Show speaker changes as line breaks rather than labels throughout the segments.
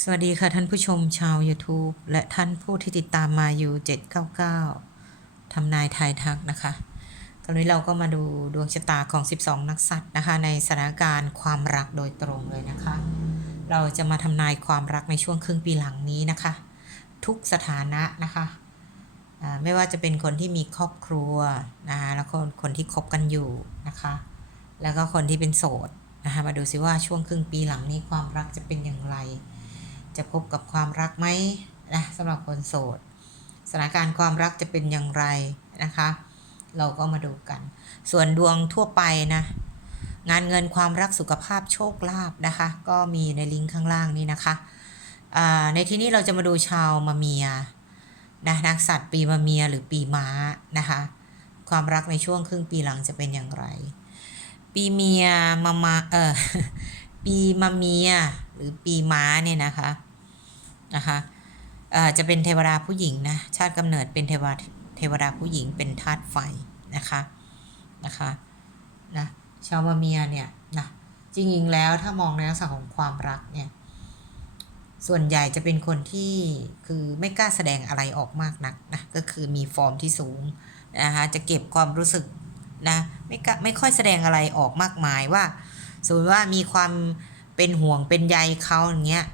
สวัสดีค่ะท่านผู้ชมชาว YouTube และท่านผู้ที่ติดตามมาอยู่ 799 ทำนายทายทักนะคะตอนนี้เราก็มาดูดวงชะตาของ 12 นักสัตว์นะคะ ในสถานการณ์ความรักโดยตรงเลยนะคะ เราจะมาทำนายความรักในช่วงครึ่งปีหลังนี้นะคะ ทุกสถานะนะคะไม่ว่าจะเป็นคนที่มีครอบครัวนะคะแล้วก็คนที่คบกันอยู่นะคะ แล้วก็คนที่เป็นโสดนะคะมาดูซิว่าช่วงครึ่งปีหลังนี้ความรักจะเป็นอย่างไร จะพบกับความรักไหมนะสำหรับคนโสดสถานการณ์ความรักจะเป็นอย่างไรนะคะ เราก็มาดูกัน ส่วนดวงทั่วไปนะงานเงินความรักสุขภาพโชคลาภนะคะ ก็มีในลิงก์ข้างล่างนี้นะคะในที่นี้เราจะมาดูชาวมาเมียนะนักสัตว์ปีมาเมียหรือปีม้านะคะ ความรักในช่วงครึ่งปีหลังจะเป็นอย่างไร ปีเมียมามาเออปีมาเมีย รือปีม้าเนี่ยนะคะนะคะจะเป็นเทวดาผู้หญิงนะชาติกำเนิดเป็นเทวดาเทวดาผู้หญิงเป็นธาตุไฟนะคะนะคะนะชาวมาเมียเนี่ยนะจริงๆแล้วถ้ามองในลักษณะของความรักเนี่ยส่วนใหญ่จะเป็นคนที่คือไม่กล้าแสดงอะไรออกมากนักนะก็คือมีฟอร์มที่สูงนะคะจะเก็บความรู้สึกนะไม่กล้าไม่ค่อยแสดงอะไรออกมากมายว่าสมมติว่ามีความ เป็นห่วงเป็นใยเขาอย่างเงี้ย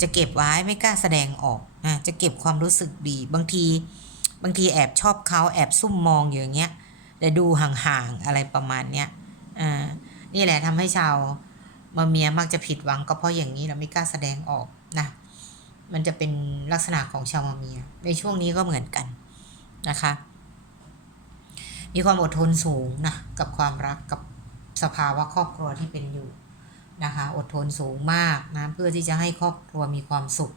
จะเก็บไว้ไม่กล้าแสดงออกนะจะเก็บความรู้สึกดี บางทีบางทีแอบชอบเขาแอบซุ่มมองอยู่อย่างเงี้ยแต่ดูห่างๆอะไรประมาณเนี้ยอ่านี่แหละทำให้ชาวมาเมียมักจะผิดหวังก็เพราะอย่างนี้เราไม่กล้าแสดงออกนะมันจะเป็นลักษณะของชาวมาเมีย ในช่วงนี้ก็เหมือนกันนะคะ มีความอดทนสูงนะกับความรักกับสภาวะครอบครัวที่เป็นอยู่ นะคะ อดทนสูงมากนะเพื่อที่จะให้ครอบครัวมีความสุข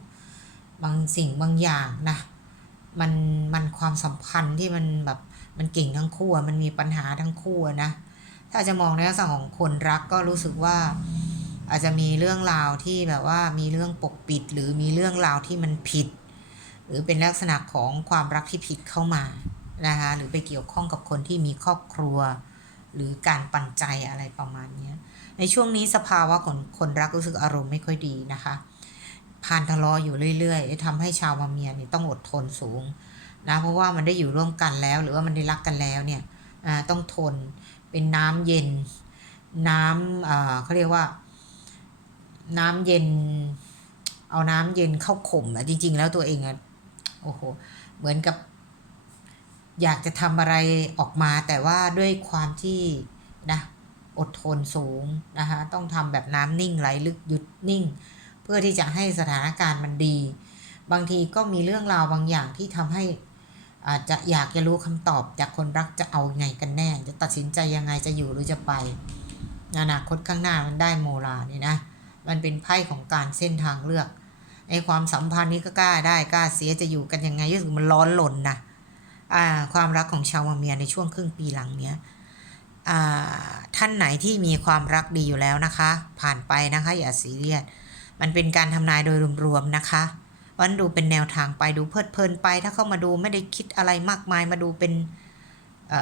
บางสิ่งบางอย่างนะมันมันความสัมพันธ์ที่มันแบบมันเก่งทั้งคู่มันมีปัญหาทั้งคู่นะถ้าจะมองในลักษณะของคนรักก็รู้สึกว่าอาจจะมีเรื่องราวที่แบบว่ามีเรื่องปกปิด หรือมีเรื่องราวที่มันผิด หรือเป็นลักษณะของความรักที่ผิดเข้ามานะคะหรือไปเกี่ยวข้องกับคนที่มีครอบครัว หรือการปันใจอะไรประมาณนี้ ในช่วงนี้สภาวะของคนรักรู้สึกอารมณ์ไม่ค่อยดีนะคะผ่านทะเลาะอยู่เรื่อยๆทำให้ชาวมาเมียนี่ต้องอดทนสูงนะเพราะว่ามันได้อยู่ร่วมกันแล้ว หรือว่ามันได้รักกันแล้วเนี่ยต้องทนเป็นน้ำเย็น น้ำเขาเรียกว่า น้ำเย็น เอาน้ำเย็นเข้าข่มอะจริง ๆ แล้วตัวเองอะโอ้โหเหมือนกับ อยากจะทำอะไรออกมาแต่ว่าด้วยความที่นะ อดทนสูงนะคะต้องทำแบบน้ำนิ่งไหลลึกหยุดนิ่ง เพื่อที่จะให้สถานการณ์มันดี บางทีก็มีเรื่องราวบางอย่างที่ทำให้อาจจะอยากจะรู้คำตอบจากคนรักจะเอาไงกันแน่ จะตัดสินใจยังไงจะอยู่หรือจะไปอนาคตข้างหน้ามันได้โมรานี่นะมันเป็นไพ่ของการเส้นทางเลือกไอ้ความสัมพันธ์นี้ก็กล้าได้กล้าเสียจะอยู่กันยังไงรู้สึกมันร้อนหล่นนะอ่าความรักของชาวมาเมียในช่วงครึ่งปีหลังเนี้ย ท่านไหนที่มีความรักดีอยู่แล้วนะคะ ผ่านไปนะคะอย่าซีเรียสมันเป็นการทำนายโดยรวมๆนะคะวันดูเป็นแนวทางไปดูเพลิดเพลินไป ถ้าเข้ามาดูไม่ได้คิดอะไรมากมายมาดูเป็นเ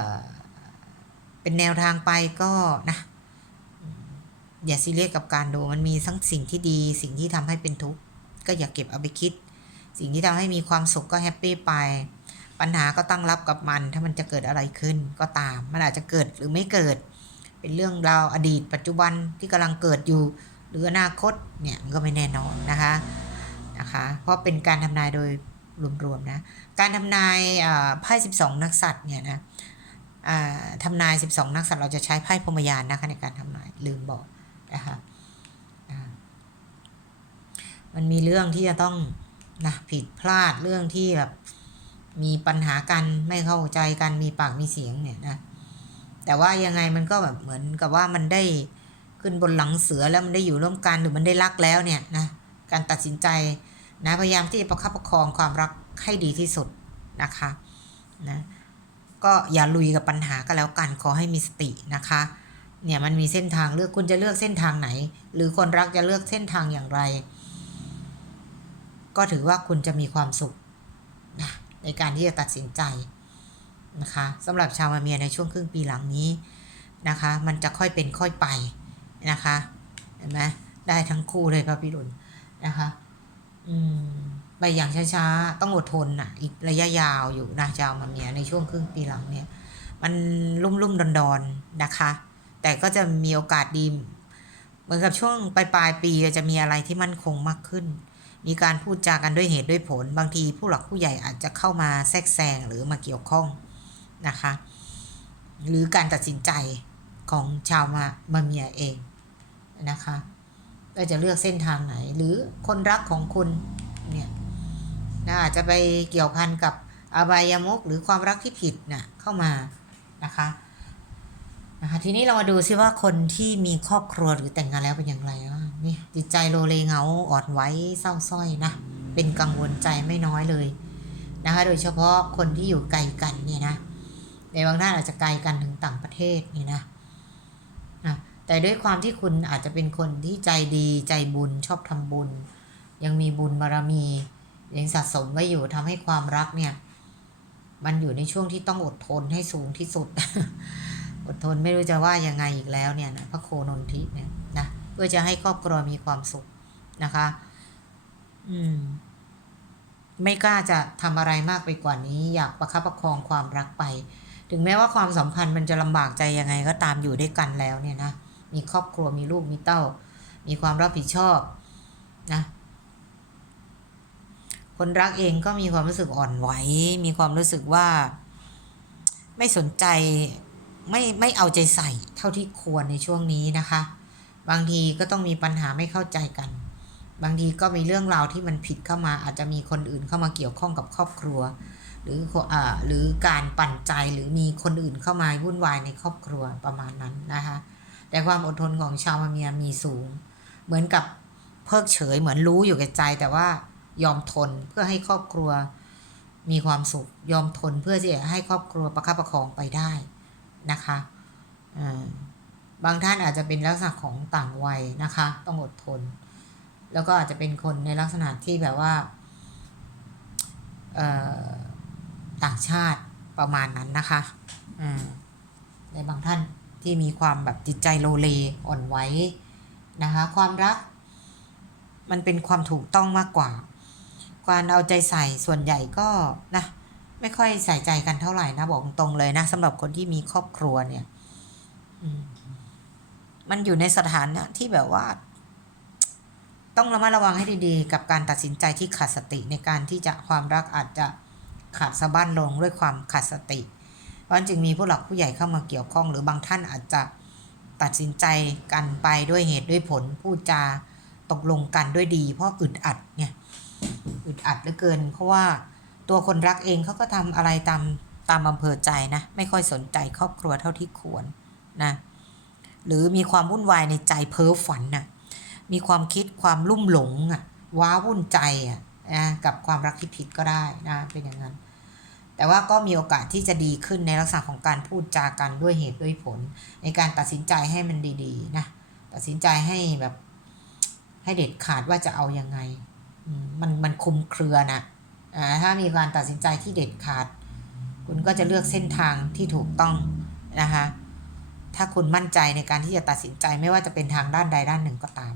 เป็นแนวทางไปก็นะอย่าซีเรียสกับการดูมันมีทั้งสิ่งที่ดี สิ่งที่ทำให้เป็นทุกข์ก็อย่าเก็บเอาไปคิด สิ่งที่ทำให้มีความสุขก็แฮปปี้ไป ปัญหาก็ตั้งรับกับมัน ถ้ามันจะเกิดอะไรขึ้นก็ตาม มันอาจจะเกิดหรือไม่เกิด เป็นเรื่องราวอดีต ปัจจุบันที่กำลังเกิดอยู่ หรืออนาคตเนี่ยมันก็ไม่แน่นอนนะคะนะคะเพราะเป็นการทำนายโดยรวมๆนะการทำนายไพ่12นักสัตว์เนี่ยนะอ่าทำนาย 12 นักสัตว์เราจะใช้ไพ่พรมยานนะคะในการทำนายลืมบอกนะคะมันมีเรื่องที่จะต้องนะผิดพลาดเรื่องที่แบบ มีปัญหากันไม่เข้าใจกันมีปากมีเสียงเนี่ยนะแต่ว่ายังไงมันก็แบบเหมือนกับว่ามันได้ขึ้นบนหลังเสือแล้วมันได้อยู่ร่วมกันหรือมันได้รักแล้วเนี่ยนะการตัดสินใจนะพยายามที่จะประคับประคองความรักให้ดีที่สุดนะคะนะก็อย่าลุยกับปัญหาก็แล้วกันขอให้มีสตินะคะ เนี่ยมันมีเส้นทางเลือกคุณจะเลือกเส้นทางไหน หรือคนรักจะเลือกเส้นทางอย่างไร ก็ถือว่าคุณจะมีความสุขนะ ในการที่จะตัดสินใจนะคะสำหรับชาวมาเมียในช่วงครึ่งปีหลังนี้นะคะ มันจะค่อยเป็นค่อยไปนะคะเห็นไหมได้ทั้งคู่เลยพระพิรุณนะคะ อืมไปอย่างช้าๆ ต้องอดทนน่ะ อีกระยะยาวอยู่นะจะเอามาเมียในช่วงครึ่งปีหลังเนี่ย มันลุ่มลุ่มดอนดอนนะคะ แต่ก็จะมีโอกาสดี เหมือนกับช่วงปลายปลายปีจะมีอะไรที่มั่นคงมากขึ้น มีการพูดจากันด้วยเหตุด้วยผล บางทีผู้หลักผู้ใหญ่อาจจะเข้ามาแทรกแซงหรือมาเกี่ยวข้องนะคะ หรือการตัดสินใจของชาวมามาเมียเองนะคะก็จะเลือกเส้นทางไหน หรือคนรักของคุณเนี่ยนะอาจจะไปเกี่ยวพันกับอบายามุกหรือความรักที่ผิดน่ะเข้ามานะคะนะคะทีนี้เรามาดูซิว่าคนที่มีครอบครัวหรือแต่งงานแล้วเป็นอย่างไรบ้าง นี่จิตใจโลเลเหงาอ่อนไหว้เศร้าส้อยนะ เป็นกังวลใจไม่น้อยเลยนะคะ โดยเฉพาะคนที่อยู่ไกลกันเนี่ยนะ ในบางท่านอาจจะไกลกันถึงต่างประเทศนี่นะนะแต่ด้วยความที่คุณอาจจะเป็นคนที่ใจดีใจบุญชอบทำบุญ ยังมีบุญบารมี ยังสะสมไว้อยู่ทำให้ความรักเนี่ยมันอยู่ในช่วงที่ต้องอดทนให้สูงที่สุด อดทนไม่รู้จะว่ายังไงอีกแล้วเนี่ยนะพระโคนนทิเนี่ย เพื่อจะให้ครอบครัวมีความสุขนะคะ อืม ไม่กล้าจะทำอะไรมากไปกว่านี้ อยากประคับประคองความรักไป ถึงแม้ว่าความสัมพันธ์มันจะลำบากใจยังไงก็ตามอยู่ด้วยกันแล้วเนี่ยนะ มีครอบครัวมีลูกมีเต้า มีความรับผิดชอบนะคนรักเองก็มีความรู้สึกอ่อนไหว มีความรู้สึกว่า ไม่สนใจไม่ไม่เอาใจใส่เท่าที่ควรในช่วงนี้นะคะ บางทีก็ต้องมีปัญหาไม่เข้าใจกัน บางทีก็มีเรื่องราวที่มันผิดเข้ามา อาจจะมีคนอื่นเข้ามาเกี่ยวข้องกับครอบครัว หรืออ่าหรือการปั่นใจหรือมีคนอื่นเข้ามาวุ่นวายในครอบครัวประมาณนั้นนะคะแต่ความอดทนของชาวมะเมียมีสูง เหมือนกับเพิกเฉยเหมือนรู้อยู่แก่ใจ แต่ว่ายอมทนเพื่อให้ครอบครัวมีความสุขยอมทนเพื่อที่จะให้ครอบครัวประคับประคองไปได้นะคะอ่า บางท่านอาจจะเป็นลักษณะของต่างวัยนะคะ ต้องอดทน แล้วก็อาจจะเป็นคนในลักษณะที่แบบว่าต่างชาติประมาณนั้นนะคะในบางท่านที่มีความแบบจิตใจโลเลอ่อนไหวนะคะ ความรัก มันเป็นความถูกต้องมากกว่า การเอาใจใส่ส่วนใหญ่ก็นะไม่ค่อยใส่ใจกันเท่าไหร่นะบอกตรงเลยนะสำหรับคนที่มีครอบครัวเนี่ย อืม มันอยู่ในสถานะที่แบบว่า ต้องระมัดระวังให้ดีๆ กับการตัดสินใจที่ขาดสติในการที่จะความรักอาจจะขาดสะบั้นลงด้วยความขาดสติเพราะฉะนั้นจึงมีผู้หลักผู้ใหญ่เข้ามาเกี่ยวข้อง หรือบางท่านอาจจะตัดสินใจกันไปด้วยเหตุด้วยผลพูดจาตกลงกันด้วยดี เพราะอึดอัดเนี่ยอึดอัดเหลือเกิน เพราะว่าตัวคนรักเองเขาก็ทำอะไรตามตามอำเภอใจนะ ไม่ค่อยสนใจครอบครัวเท่าที่ควรนะ หรือมีความวุ่นวายในใจเพ้อฝันน่ะมีความคิดความลุ่มหลงอะว้าวุ่นใจอะนะกับความรักที่ผิดก็ได้นะเป็นอย่างนั้น แต่ว่าก็มีโอกาสที่จะดีขึ้นในลักษณะของการพูดจากันด้วยเหตุด้วยผล ในการตัดสินใจให้มันดีๆนะตัดสินใจให้แบบให้เด็ดขาดว่าจะเอายังไงมมันมันคุมเครือนะอ่าถ้ามีการตัดสินใจที่เด็ดขาด คุณก็จะเลือกเส้นทางที่ถูกต้องนะคะ ถ้าคุณมั่นใจในการที่จะตัดสินใจไม่ว่าจะเป็นทางด้านใดด้านหนึ่งก็ตาม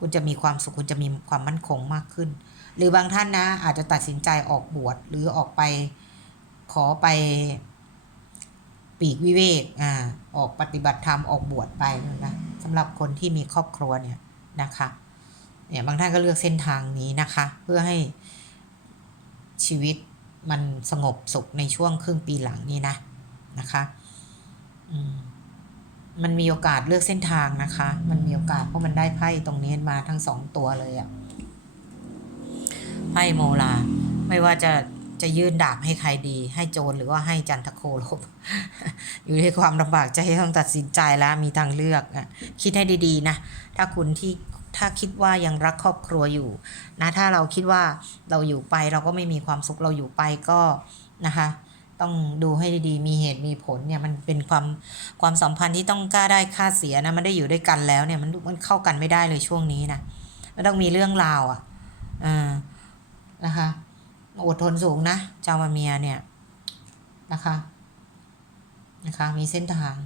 คุณจะมีความสุขคุณจะมีความมั่นคงมากขึ้น หรือบางท่านนะอาจจะตัดสินใจออกบวชหรือออกไปขอไปปีกวิเวกอ่าออกปฏิบัติธรรมออกบวชไปนะสำหรับคนที่มีครอบครัวเนี่ยนะคะเนี่ยบางท่านก็เลือกเส้นทางนี้นะคะ เพื่อให้ชีวิตมันสงบสุขในช่วงครึ่งปีหลังนี้นะนะคะ อืม มันมีโอกาสเลือกเส้นทางนะคะ มันมีโอกาสเพราะมันได้ไพ่ตรงนี้มาทั้งสองตัวเลยอะไพ่โมลา ไม่ว่าจะจะยื่นดาบให้ใครดี ให้โจรหรือว่าให้จันทโคลบ อยู่ในความลำบากใจต้องตัดสินใจแล้วมีทางเลือกอะคิดให้ดีๆนะ ถ้าคุณที่ถ้าคิดว่ายังรักครอบครัวอยู่นะถ้าเราคิดว่าเราอยู่ไปเราก็ไม่มีความสุขเราอยู่ไปก็นะคะ ต้องดูให้ดีๆ มีเหตุมีผลเนี่ยมันเป็นความความสัมพันธ์ที่ต้องกล้าได้ค่าเสียนะมันได้อยู่ด้วยกันแล้วเนี่ยมันมันเข้ากันไม่ได้เลยช่วงนี้นะมันต้องมีเรื่องราวอะอ่านะคะอดทนสูงนะเจ้ามาเมียเนี่ยนะคะนะคะมีเส้นทาง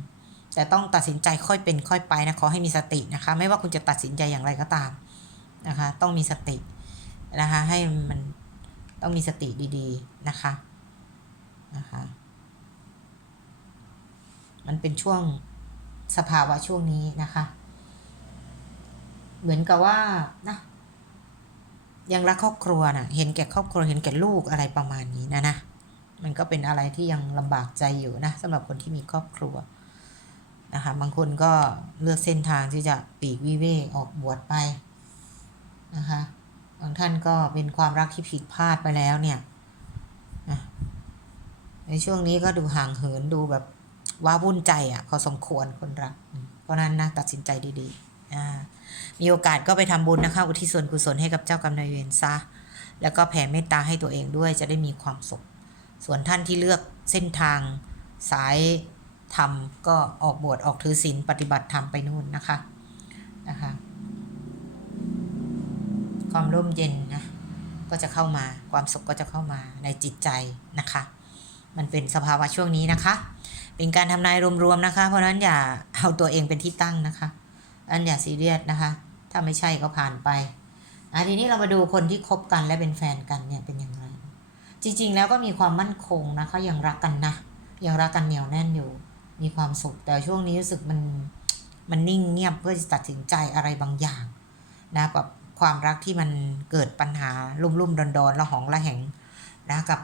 แต่ต้องตัดสินใจค่อยเป็นค่อยไปนะขอให้มีสตินะคะ ไม่ว่าคุณจะตัดสินใจอย่างไรก็ตามนะคะ ต้องมีสตินะคะ ให้มันต้องมีสติดี ๆ นะคะ นะคะ มันเป็นช่วงสภาวะช่วงนี้นะคะ เหมือนกับว่านะยังรักครอบครัวนะ่ะ เห็นแก่ครอบครัว เห็นแก่ลูกอะไรประมาณนี้นะนะ มันก็เป็นอะไรที่ยังลำบากใจอยู่นะสำหรับคนที่มีครอบครัวนะคะ บางคนก็เลือกเส้นทางที่จะปีกวิเวกออกบวชไปนะคะ บางท่านก็เป็นความรักที่ผิดพลาดไปแล้วเนี่ย ในช่วงนี้ก็ดูห่างเหินดูแบบว้าวุ่นใจอะ่ะพอสมควรคนรัก เพราะนั้นนะตัดสินใจดีๆ มีโอกาสก็ไปทำบุญนะคะอุทิศส่วนกุศลให้กับเจ้ากรรมนายเวรซะ แล้วก็แผ่เมตตาให้ตัวเองด้วยจะได้มีความสุข ส่วนท่านที่เลือกเส้นทางสายธรรมก็ออกบวชออกถือศีลปฏิบัติธรรมไปนู่นนะคะนะคะ ความร่มเย็นนะก็จะเข้ามาความสุขก็จะเข้ามาในจิตใจนะคะ มันเป็นสภาวะช่วงนี้นะคะ เป็นการทำนายรวมๆนะคะ เพราะนั้นอย่าเอาตัวเองเป็นที่ตั้งนะคะ อันอย่าซีเรียสนะคะ ถ้าไม่ใช่ก็ผ่านไปอะทีนี้เรามาดูคนที่คบกันและเป็นแฟนกันเนี่ยเป็นอย่างไร จริงๆแล้วก็มีความมั่นคงนะคะยังรักกันนะยังรักกันเหนียวแน่นอยู่ มีความสุข แต่ช่วงนี้รู้สึกมันมันนิ่งเงียบเพื่อจะตัดสินใจอะไรบางอย่างนะกับความรักที่มันเกิดปัญหาลุ่มๆดอนๆละหองละแหงนะกับ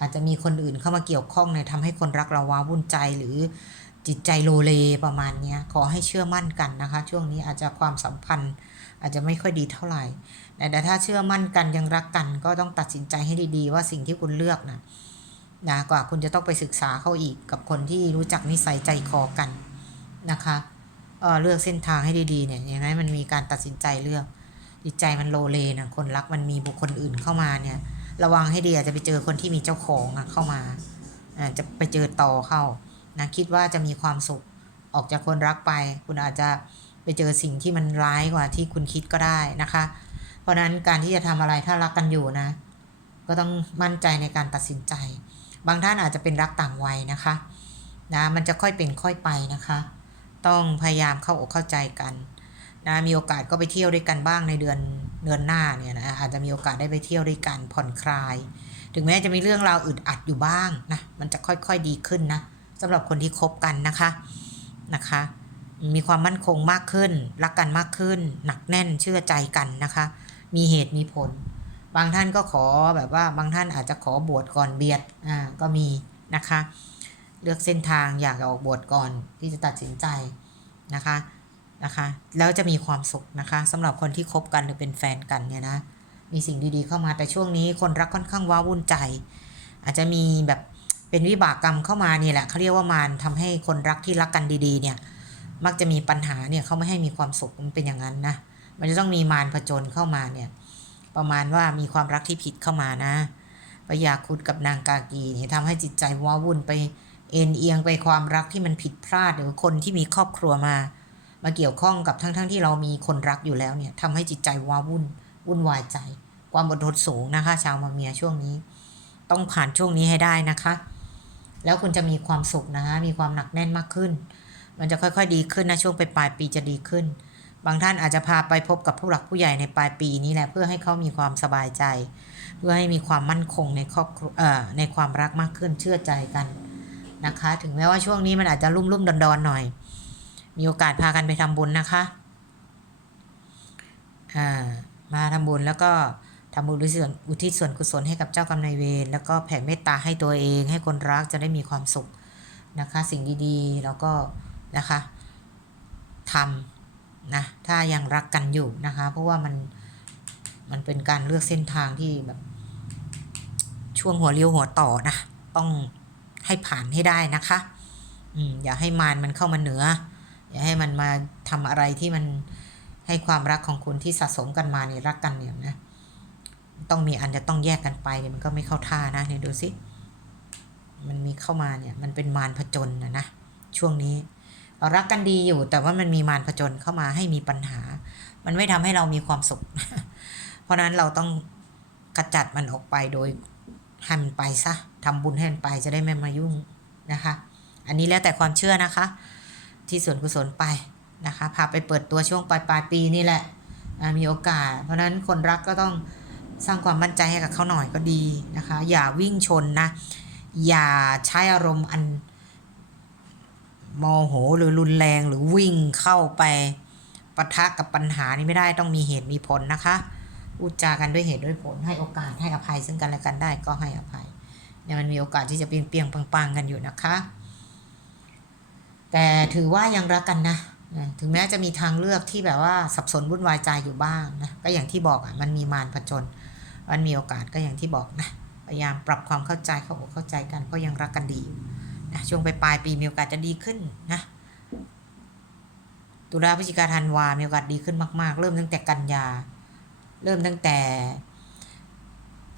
อาจจะมีคนอื่นเข้ามาเกี่ยวข้องเนี่ยทำให้คนรักเราว้าวุ่นใจหรือจิตใจโลเลประมาณนี้ขอให้เชื่อมั่นกันนะคะ ช่วงนี้อาจจะความสัมพันธ์ อาจจะไม่ค่อยดีเท่าไหร่ แต่ถ้าเชื่อมั่นกันยังรักกัน ก็ต้องตัดสินใจให้ดี ๆ ว่าสิ่งที่คุณเลือกนะนะกว่าคุณจะต้องไปศึกษาเขาอีกกับคนที่รู้จักนิสัยใจคอกันนะคะเออเลือกเส้นทางให้ดีๆเนี่ยอย่างนั้นมันมีการตัดสินใจเลือกจิตใจมันโลเลนะคนรักมันมีบุคคลอื่นเข้ามาเนี่ย ระวังให้ดีอาจจะไปเจอคนที่มีเจ้าของอะเข้ามาอาจะไปเจอต่อเข้านะคิดว่าจะมีความสุขออกจากคนรักไป คุณอาจจะไปเจอสิ่งที่มันร้ายกว่าที่คุณคิดก็ได้นะคะ เพราะฉะนั้นการที่จะทำอะไรถ้ารักกันอยู่นะ ก็ต้องมั่นใจในการตัดสินใจ บางท่านอาจจะเป็นรักต่างวัยนะคะนะมันจะค่อยเป็นค่อยไปนะคะ ต้องพยายามเข้าอกเข้าใจกันนะมีโอกาสก็ไปเที่ยวด้วยกันบ้างในเดือน เดือนหน้าเนี่ยนะอาจจะมีโอกาสได้ไปเที่ยวด้วยกันผ่อนคลาย ถึงแม้จะมีเรื่องราวอึดอัดอยู่บ้างนะมันจะค่อยๆดีขึ้นนะสำหรับคนที่คบกันนะคะนะคะ มีความมั่นคงมากขึ้น รักกันมากขึ้น หนักแน่นเชื่อใจกันนะคะ มีเหตุมีผล บางท่านก็ขอแบบว่าบางท่านอาจจะขอบวชก่อนเบียดอ่าก็มีนะคะ เลือกเส้นทางอยากจะออกบวชก่อนที่จะตัดสินใจนะคะ นะคะแล้วจะมีความสุขนะคะสำหรับคนที่คบกันหรือเป็นแฟนกันเนี่ยนะมีสิ่งดีๆเข้ามาแต่ช่วงนี้คนรักค่อนข้างว้าวุ่นใจ อาจจะมีแบบเป็นวิบากกรรมเข้ามานี่แหละเขาเรียกว่ามารทำให้คนรักที่รักกันดีๆเนี่ยมักจะมีปัญหาเนี่ยเขาไม่ให้มีความสุขมันเป็นอย่างนั้นนะมันจะต้องมีมารผจญเข้ามาเนี่ยประมาณว่ามีความรักที่ผิดเข้ามานะพยาคุดกับนางกากีเนี่ยทำให้จิตใจว้าวุ่นไปเอ็นเอียงไปความรักที่มันผิดพลาดหรือคนที่มีครอบครัวมา มาเกี่ยวข้องกับทั้งๆทที่เรามีคนรักอยู่แล้วเนี่ยทำให้จิตใจว้าวุ่นวุ่นวายใจ ความอดทนสูงนะคะ ชาวมาเมียช่วงนี้ ต้องผ่านช่วงนี้ให้ได้นะคะ แล้วคุณจะมีความสุขนะคะมีความหนักแน่นมากขึ้น มันจะค่อยๆดีขึ้นนะช่วงไปปลายปีจะดีขึ้น บางท่านอาจจะพาไปพบกับผู้หลักผู้ใหญ่ในปลายปีนี้แหละเพื่อให้เขามีความสบายใจ เพื่อให้มีความมั่นคงในครอบครัวเอ่อในความรักมากขึ้นเชื่อใจกันนะคะ ถึงแม้ว่าช่วงนี้มันอาจจะรุ่มๆดอนๆหน่อย มีโอกาสพากันไปทำบุญนะคะามาทำบุญแล้วก็ทำบุญอุทิศส่วนอุทิศส่วนกุศลให้กับเจ้ากรรมนายเวรแล้วก็แผ่เมตตาให้ตัวเอง ให้คนรักจะได้มีความสุขนะคะ สิ่งดีๆแล้วก็นะคะทำนะถ้ายังรักกันอยู่นะคะ เพราะว่ามันมันเป็นการเลือกเส้นทางที่แบบ ช่วงหัวเลี้ยวหัวต่อนะต้องให้ผ่านให้ได้นะคะ อืมอย่าให้มารมันเข้ามาเหนือ อย่าให้มันมาทำอะไรที่มันให้ความรักของคุณที่สะสมกันมาเนี่ยรักกันเนี่ยนะต้องมีอันจะต้องแยกกันไปเนี่ยมันก็ไม่เข้าท่านะเนี่ยดูสิมันมีเข้ามาเนี่ยมันเป็นมารผจญนะนะช่วงนี้เรารักกันดีอยู่ แต่ว่ามันมีมารผจญเข้ามาให้มีปัญหา มันไม่ทำให้เรามีความสุข เพราะนั้นเราต้องกระจัดมันออกไปโดยให้มันไปซะทำบุญให้มันไปจะได้ไม่มายุ่งนะคะ อันนี้แล้วแต่ความเชื่อนะคะ ที่ส่วนกุศลไปนะคะพาไปเปิดตัวช่วงปลายปลายปีนี่แหละมีโอกาส เพราะฉะนั้นคนรักก็ต้องสร้างความมั่นใจให้กับเขาหน่อยก็ดีนะคะ อย่าวิ่งชนนะ อย่าใช้อารมณ์อันโมโหหรือรุนแรงหรือวิ่งเข้าไปปะทะกับปัญหานี้ไม่ได้ต้องมีเหตุมีผลนะคะพูดจากันด้วยเหตุด้วยผลให้โอกาสให้อภัยซึ่งกันและกันได้ก็ให้อภัยเนี่ยมันมีโอกาสที่จะเปียนเปลี่ยงปังๆกันอยู่นะคะ แต่ถือว่ายังรักกันนะถึงแม้จะมีทางเลือกที่แบบว่าสับสนวุ่นวายใจอยู่บ้างนะก็อย่างที่บอกอะมันมีมารผจญมันมีโอกาสก็อย่างที่บอกนะพยายามปรับความเข้าใจเข้าอกเข้าใจกันเพราะยังรักกันดีนะช่วงปลายปีมีโอกาสจะดีขึ้นนะตุลาพฤศจิกาธันวามีโอกาสดีขึ้นมาก ๆ เริ่มตั้งแต่กันยา เริ่มตั้งแต่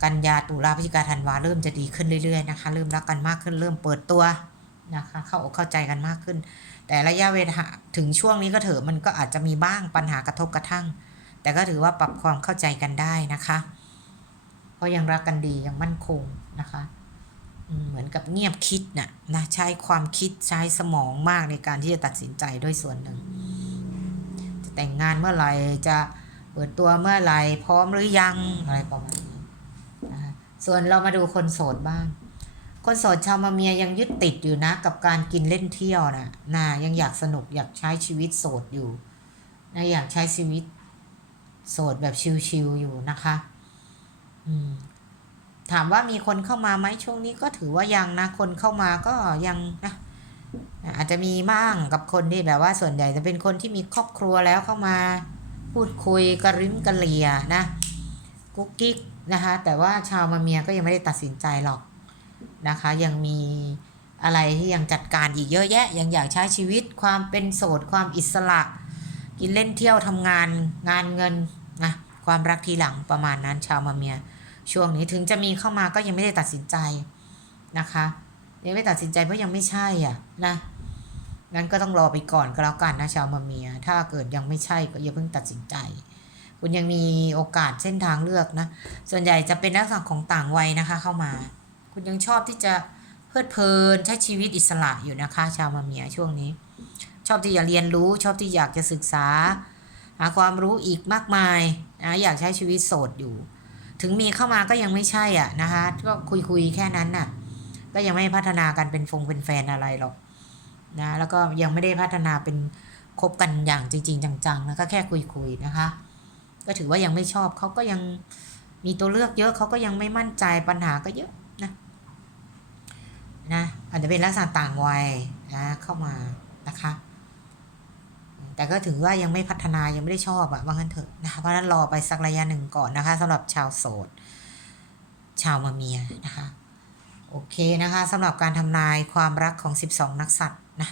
กันยาตุลาพฤศจิกาธันวาเริ่มจะดีขึ้นเรื่อยๆนะคะ เริ่มรักกันมากขึ้น เริ่มเปิดตัว นะคะ เข้าอกเข้าใจกันมากขึ้น แต่ระยะเวลาถึงช่วงนี้ก็เถอะมันก็อาจจะมีบ้างปัญหากระทบกระทั่ง แต่ก็ถือว่าปรับความเข้าใจกันได้นะคะเพราะยังรักกันดียังมั่นคงนะคะเหมือนกับเงียบคิดน่ะนะใช้ความคิดใช้สมองมากในการที่จะตัดสินใจด้วยส่วนหนึ่ง จะแต่งงานเมื่อไหร่จะเปิดตัวเมื่อไหร่พร้อมหรือยังอะไรประมาณนี้นะคะส่วนเรามาดูคนโสดบ้าง คนโสดชาวมาเมียยังยึดติดอยู่นะ กับการกินเล่นเที่ยวนะนะยังอยากสนุกอยากใช้ชีวิตโสดอยู่นะอยากใช้ชีวิตโสดแบบชิลๆอยู่นะคะอืมถามว่ามีคนเข้ามาไหมช่วงนี้ก็ถือว่ายังนะ คนเข้ามาก็ยังนะอาจจะมีบ้างกับคนที่แบบว่าส่วนใหญ่จะเป็นคนที่มีครอบครัวแล้วเข้ามา พูดคุยกระริ้มกระเลียนะกุ๊กกิ๊กนะคะ แต่ว่าชาวมาเมียก็ยังไม่ได้ตัดสินใจหรอก นะคะ ยังมีอะไรที่ยังจัดการอีกเยอะแยะ ยังอยากใช้ชีวิตความเป็นโสดความอิสระ กินเล่นเที่ยวทำงานงานเงินนะความรักทีหลังประมาณนั้นชาวมาเมีย ช่วงนี้ถึงจะมีเข้ามาก็ยังไม่ได้ตัดสินใจนะคะยังไม่ตัดสินใจเพราะยังไม่ใช่อะนะงั้นก็ต้องรอไปก่อนก็แล้วกันนะชาวมาเมีย ถ้าเกิดยังไม่ใช่ก็อย่าเพิ่งตัดสินใจ คุณยังมีโอกาสเส้นทางเลือกนะ ส่วนใหญ่จะเป็นลักษณะของต่างวัยนะคะเข้ามา คุณยังชอบที่จะเพลิดเพลินใช้ชีวิตอิสระอยู่นะคะ ชาวมาเมียช่วงนี้ ชอบที่จะเรียนรู้ ชอบที่อยากจะศึกษา หาความรู้อีกมากมายนะอยากใช้ชีวิตโสดอยู่ ถึงมีเข้ามาก็ยังไม่ใช่อะนะคะก็คุยคุยแค่นั้นน่ะ ก็ยังไม่พัฒนากันเป็นฟงเป็นแฟนอะไรหรอกนะแล้วก็ยังไม่ได้พัฒนาเป็นคบกันอย่างจริง ๆ จังๆนะก็แค่คุยคุยๆนะคะ ก็ถือว่ายังไม่ชอบเขาก็ยังมีตัวเลือกเยอะเขาก็ยังไม่มั่นใจปัญหาก็เยอะ อาจจะเป็นลักษณะต่างวัยนะเข้ามานะคะ แต่ก็ถือว่ายังไม่พัฒนายังไม่ได้ชอบอะว่างั้นเถอะนะคะเพราะนั้นรอไปสักระยะหนึ่งก่อนนะคะสำหรับชาวโสด ชาวมาเมียนะคะโอเคนะคะสำหรับการทำนายความรักของ 12 นักสัตว์นะ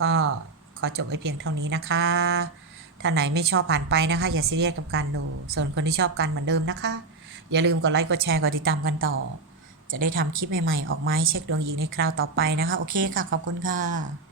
ก็ขอจบไว้เพียงเท่านี้นะคะถ้าไหนไม่ชอบผ่านไปนะคะ อย่าซีเรียสกับการดู ส่วนคนที่ชอบกันเหมือนเดิมนะคะ อย่าลืมกดไลค์กดแชร์กดติดตามกันต่อ จะได้ทำคลิปใหม่ๆ ออกมาให้เช็คดวงอีกในคราวต่อไปนะคะ โอเคค่ะ ขอบคุณค่ะ